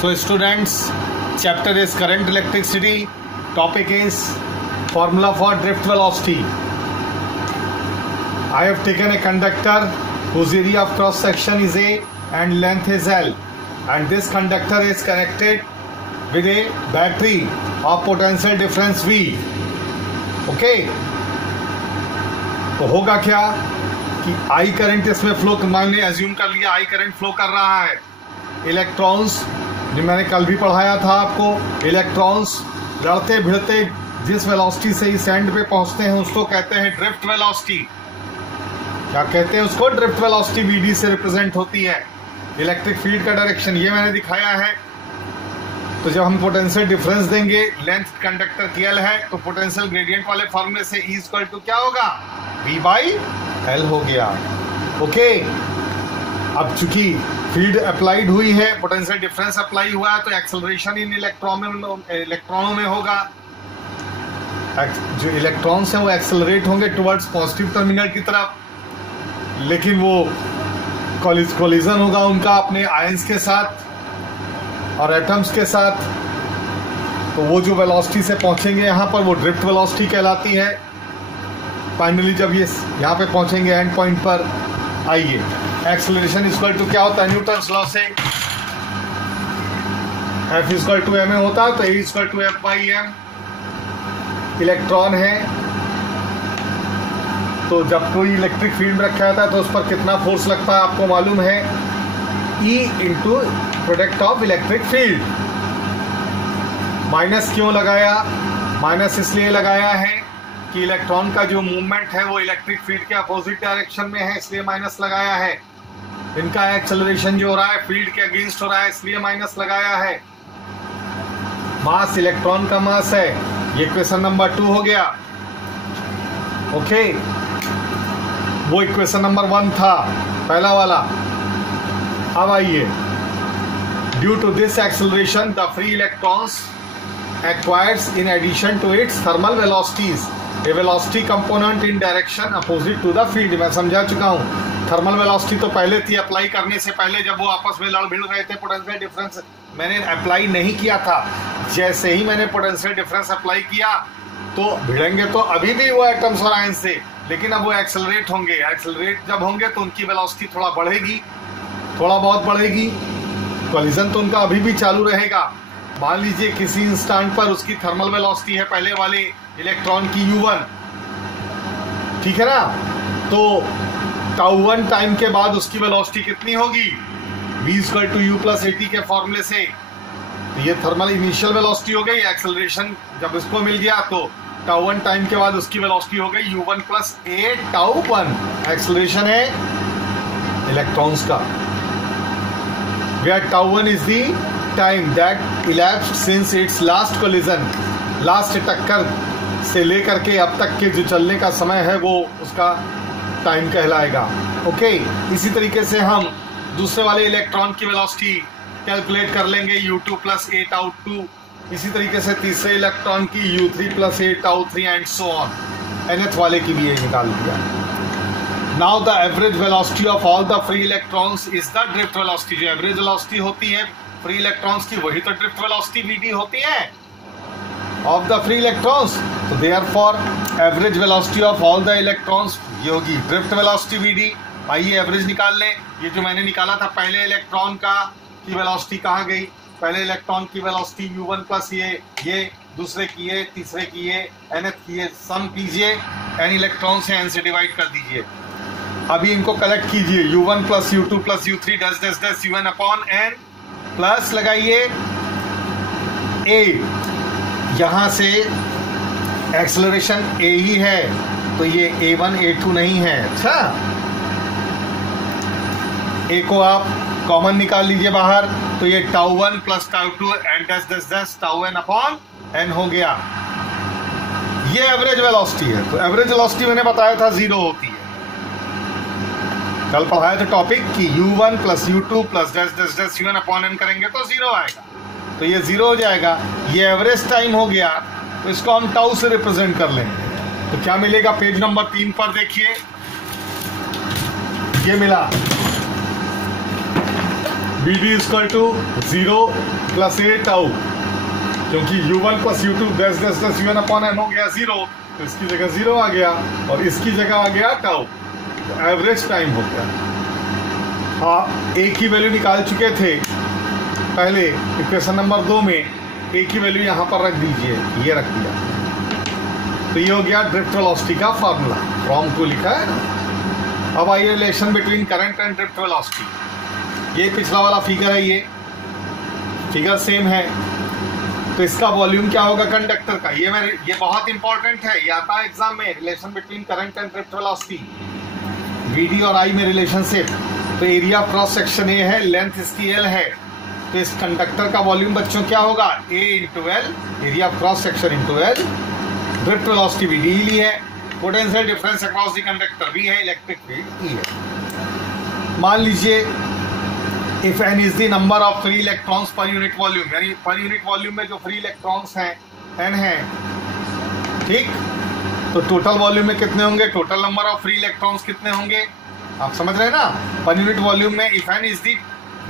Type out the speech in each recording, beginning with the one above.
So students, chapter is current electricity, topic is formula for drift velocity. I have taken a conductor whose area of cross section is A and length is L, and this conductor is connected with a battery of potential difference V. Okay, तो होगा क्या कि I current इसमें flow, मान लिया assume कर लिया I current flow कर रहा है। इलेक्ट्रॉन्स जो मैंने कल भी पढ़ाया था आपको, इलेक्ट्रॉन्स लड़ते भिड़ते जिस वेलोसिटी से इस एंड पे पहुंचते हैं उसको कहते हैं ड्रिफ्ट वेलोसिटी। क्या कहते हैं उसको? ड्रिफ्ट वेलोसिटी वीडी से रिप्रेजेंट होती है। इलेक्ट्रिक फील्ड का डायरेक्शन ये मैंने दिखाया है। तो जब हम पोटेंशियल डिफरेंस देंगे, लेंथ कंडक्टर की एल है, तो पोटेंशियल ग्रेडियंट वाले फॉर्मूले से E इक्वल टू क्या होगा? V बाई एल हो गया। ओके, अब चूंकि फील्ड अप्लाइड हुई है, पोटेंशियल डिफरेंस अप्लाई हुआ है, तो एक्सेलरेशन इन इलेक्ट्रॉनों में होगा। जो इलेक्ट्रॉन्स हैं वो एक्सेलरेट होंगे टुवर्ड्स पॉजिटिव टर्मिनल की तरफ, लेकिन वो कोलिजन होगा उनका अपने आयंस के साथ और एटम्स के साथ। तो वो जो वेलोसिटी से पहुंचेंगे यहाँ पर, वो ड्रिफ्ट वेलोसिटी कहलाती है। फाइनली जब ये यहाँ पे पहुंचेंगे एंड पॉइंट पर, आइए एक्सेलरेशन इक्वल टू क्या होता है? न्यूटन्स लॉ से F इक्वल टू ma होता है, तो A equal to F by M. Electron है तो जब कोई इलेक्ट्रिक फील्ड रखा जाता है तो उस पर कितना फोर्स लगता है आपको मालूम है? E into product of electric field. Minus क्यों लगाया? माइनस इसलिए लगाया है कि इलेक्ट्रॉन का जो मूवमेंट है वो इलेक्ट्रिक फील्ड के अपोजिट डायरेक्शन में है, इसलिए माइनस लगाया है। इनका एक्सेलरेशन जो हो रहा है फील्ड के अगेंस्ट हो रहा है, इसलिए माइनस लगाया है। मास इलेक्ट्रॉन का मास है, ये क्वेश्चन नंबर 2 हो गया। ओके, वो इक्वेशन नंबर 1 था पहला वाला। अब आइए, due to this acceleration the free electrons acquires in addition to its thermal velocities a velocity component in direction opposite to the field। मैं समझा चुका हूँ। थर्मल वेलोसिटी तो पहले थी, अप्लाई करने से पहले जब वो आपस में लड़ भिड़ रहे थे, पोटेंशियल डिफरेंस मैंने अप्लाई नहीं किया था। जैसे ही मैंने पोटेंशियल डिफरेंस अप्लाई किया तो भिड़ेंगे तो अभी भी वो एटम्स और आयंस से, लेकिन अब वो एक्सेलरेट होंगे। एक्सेलरेट जब होंगे तो उनकी वेलोसिटी थोड़ा बढ़ेगी, थोड़ा बहुत बढ़ेगी। कोलिजन तो उनका अभी भी चालू रहेगा। मान लीजिए किसी इंस्टेंट पर उसकी थर्मल वेलोसिटी है पहले वाले इलेक्ट्रॉन की U1, ठीक है ना? तो τ1 टाइम के बाद उसकी वेलोसिटी कितनी होगी? V equal to U plus AT के फॉर्मूले से। तो ये थर्मल इनिशियल वेलोसिटी हो गई। एक्सेलरेशन जब इसको मिल गया तो τ1 टाइम के बाद उसकी वेलोसिटी हो गई U1 प्लस A τ1। एक्सेलरेशन है इलेक्ट्रॉन्स का, where τ1 is the time that elapsed since its last collision। Last टक्कर से लेकर के अब तक के जो चलने का समय है वो उसका टाइम कहलाएगा। ओके, इसी तरीके से हम दूसरे वाले इलेक्ट्रॉन की वेलोसिटी कैलकुलेट कर लेंगे U2 प्लस A τ2। इसी तरीके से तीसरे इलेक्ट्रॉन की U3 plus A τ3 and so on. nth वाले की भी ये निकाल दिया। Now the average velocity of all the free electrons is the drift velocity. जो एवरेज वेलोसिटी होती है फ्री इलेक्ट्रॉन्स की, वही तो ड्रिफ्ट वेलोसिटी Vd होती है ऑफ द फ्री इलेक्ट्रॉन्स। तो therefore average velocity of all the electrons ये होगी ड्रिफ्ट वेलोसिटी Vd। आइए एवरेज निकाल लें। ये जो मैंने निकाला था पहले इलेक्ट्रॉन का की वेलोसिटी कहाँ गई? पहले इलेक्ट्रॉन की वेलोसिटी U1 प्लस ये दूसरे की ये, तीसरे की ये, nth की ये, सम कीजिए, n इलेक्ट्रॉन से n से डिवाइड कर दीजिए। अभी इनको कलेक्ट कीजिए। U1 plus U2 plus U3 10 UN upon n plus लगाइए A। यहां से एक्सेलरेशन A ही है तो ये A1 A2 नहीं है। अच्छा, A को आप कॉमन निकाल लीजिए बाहर, तो ये τ1 plus τ2 and 10 τn upon n हो गया। ये एवरेज वेलोसिटी है। तो एवरेज वेलोसिटी मैंने बताया था 0 होती है। कल पढ़ाया था टॉपिक कि U1 plus U2 plus 10 UN upon n करेंगे तो 0 आएगा। तो ये 0 हो जाएगा। ये एवरेज टाइम हो गया, तो इसको हम टाउ से रिप्रेजेंट कर लेंगे। तो क्या मिलेगा? पेज नंबर 3 पर देखिए, ये मिला V D equal to 0 plus A tau, क्योंकि u1 plus u2 dash dash dash un upon n हो गया 0, तो इसकी जगह 0 आ गया और इसकी जगह आ गया टाउ, तो एवरेज टाइम हो गया। हाँ, ए की वैल्यू निकाल चुके थे पहले इक्वेशन नंबर 2 में, ए की वैल्यू यहाँ पर रख दीजिए, ये रख दिया, तो ये हो गया ड्रिफ्ट वेलोसिटी का फार्मूला, फ्रॉम टू लिखा है ना। अब आइए relation between current and drift velocity. ये पिछला वाला फिगर है, ये फिगर सेम है, तो इसका वॉल्यूम क्या होगा कंडक्टर का, ये बहुत इंपॉर्टेंट है, ये आता है एग्जाम में, relation between current and drift velocity, VD और आई में रिलेशनशिप। तो एरिया क्रॉस सेक्शन ए है, लेंथ इसकी एल है, तो इस कंडक्टर का वॉल्यूम बच्चों क्या होगा, A into L, area cross section into L, drift velocity भी डी ली है, potential difference across the conductor भी है, इलेक्ट्रिक फील्ड ई है। मान लीजिए if N is the number of free electrons per unit volume, यानी पर यूनिट वॉल्यूम में जो फ्री इलेक्ट्रॉन्स हैं एन है, ठीक, तो टोटल वॉल्यूम में कितने होंगे, total number of free electrons कितने होंगे, आप समझ रहे हैं ना। पर यूनिट वॉल्यूम में if N is the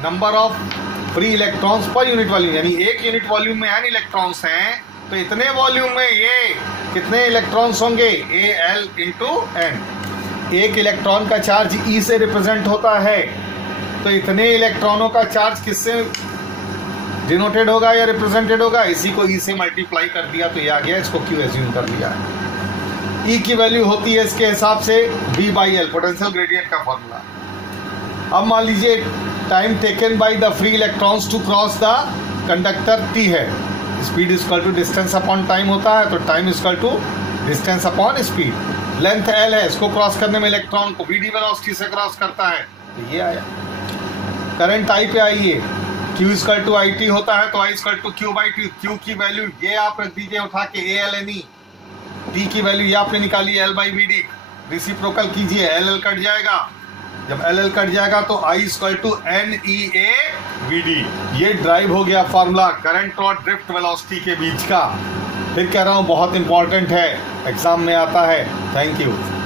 number of free electrons per unit volume, यानी एक यूनिट वॉल्यूम में एन इलेक्ट्रॉन्स हैं, तो इतने वॉल्यूम में ये कितने इलेक्ट्रॉन्स होंगे, ए एल इंटू एन। एक इलेक्ट्रॉन का चार्ज ई से रिप्रेजेंट होता है, तो इतने इलेक्ट्रॉनों का चार्ज किससे डिनोटेड होगा या रिप्रेजेंटेड होगा, इसी को ई से मल्टीप्लाई कर दिया तो ये आ गया, इसको क्यू एज्यूम कर लिया। ई की वैल्यू होती है इसके हिसाब से V by L, potential gradient का फॉर्मूला। अब मान लीजिए time taken by the free electrons to cross the conductor t है, speed equal to distance upon time होता है, तो time equal to distance upon speed. Length l है, इसको क्रॉस करने में इलेक्ट्रॉन को v d वेलोसिटी से क्रॉस करता है, तो ये आया। करंट I पे आइए, Q इक्वल टू IT होता है, तो I equal to Q by T, Q की वैल्यू ये आप रख दीजिए उठा के ALNE, T की वैल्यू ये आपने निकाली L बाई VD, रिसिप्रोकल कीजिए, LL कट जाएगा, जब LL कट जाएगा तो I equal to NEA VD। ये ड्राइव हो गया फार्मूला करंट और ड्रिफ्ट वेलोसिटी के बीच का। फिर कह रहा हूँ बहुत इंपॉर्टेंट है, एग्जाम में आता है। Thank you.